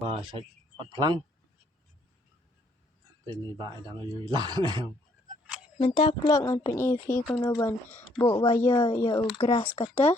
và sẽ bắt phăng tên này bại đang ở dưới lá nào Minta plug ang penyifi kono ban bo wire ya grass kata.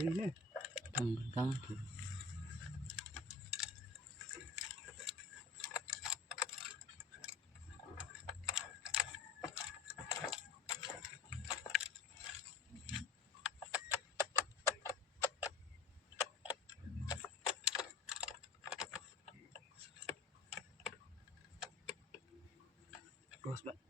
ini Tentang bos